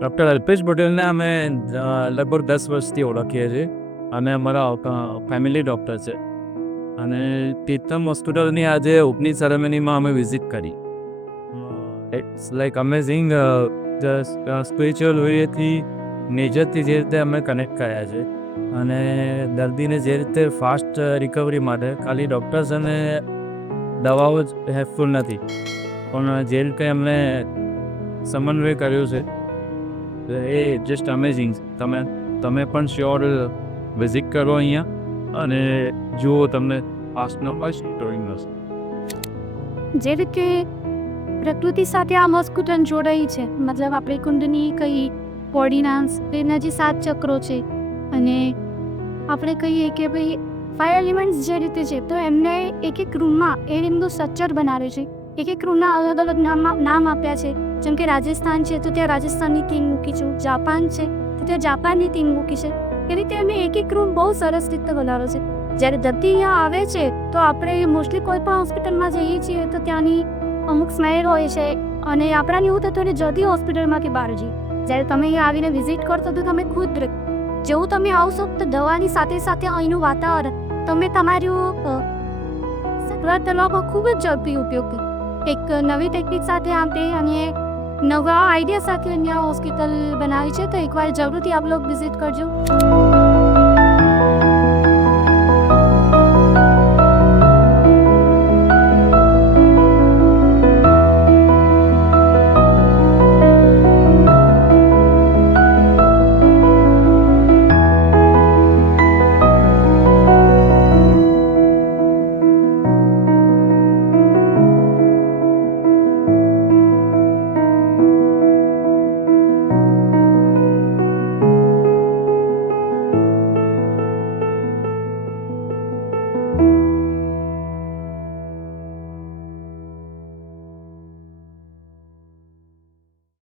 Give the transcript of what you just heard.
Doctor Alpesh પટેલને અમે લગભગ 10 વર્ષથી ઓળખીએ છીએ અને અમારા ફેમિલી ડૉક્ટર છે. અને તીર્થમ હોસ્પિટલની આજે ઓપનિંગ સેરેમનીમાં અમે વિઝિટ કરી. It's like amazing. સ્પિરિચ્યુઅલ વેથી નેચરથી જે રીતે અમે કનેક્ટ કર્યા છે અને દર્દીને જે રીતે ફાસ્ટ રિકવરી માટે ખાલી ડૉક્ટર્સ અને દવાઓ જ હેલ્પફુલ નથી, પણ જે રીતે એમને સમન્વય કર્યો છે એ જસ્ટ અમેઝિંગ. તમે પણ શ્યોર વિઝિટ કરો અહીંયા અને જુઓ તમને ફાસ્ટનો ડ્રોઈંગ હશે. જે રીતે પ્રકૃતિ સાથે આ હોસ્પિટલ જોડાઈ છે, મતલબ આપણે કુંડની કઈ ઓર્ડિનાન્સ તેના જે 7 ચક્રો છે અને આપણે કહીએ કે ભાઈ 5 એલિમેન્ટ્સ જે રીતે છે, તો એમને એક એક રૂમમાં એ રીતનું સ્ટ્રક્ચર બનાવે છે. એક એક રૂમના અલગ અલગ નામ આપ્યા છે. જેમ કે રાજસ્થાન છે તો ત્યાં રાજસ્થાનની થીમ મૂકી છે, જાપાન છે તો ત્યાં જાપાનની થીમ મૂકી છે. એ રીતે અમે એક એક રૂમ બહુ સરસ રીતે બનાવ્યો છે. જ્યારે દર્દી અહીંયા આવે છે તો આપણે મોસ્ટલી કોઈ પણ હોસ્પિટલમાં જઈએ છીએ તો ત્યાંની અમુક સ્મેલ હોય છે અને આપણાને એવું થતું હોય જલ્દી હોસ્પિટલમાંથી બહાર જઈએ. જ્યારે તમે અહીંયા આવીને વિઝિટ કરશો તો તમે ખુદ જેવું તમે આવશો તો દવાની સાથે સાથે અહીંનું વાતાવરણ તમે તમારું સગવડ કરવામાં ખૂબ જ ઝડપી ઉપયોગ કરો. એક નવી ટેકનિક સાથે આપણે અને નવા આઈડિયા સાથે અહીંયા હોસ્પિટલ બનાવી છે, તો એકવાર જરૂરથી આપ લોકો વિઝિટ કરજો.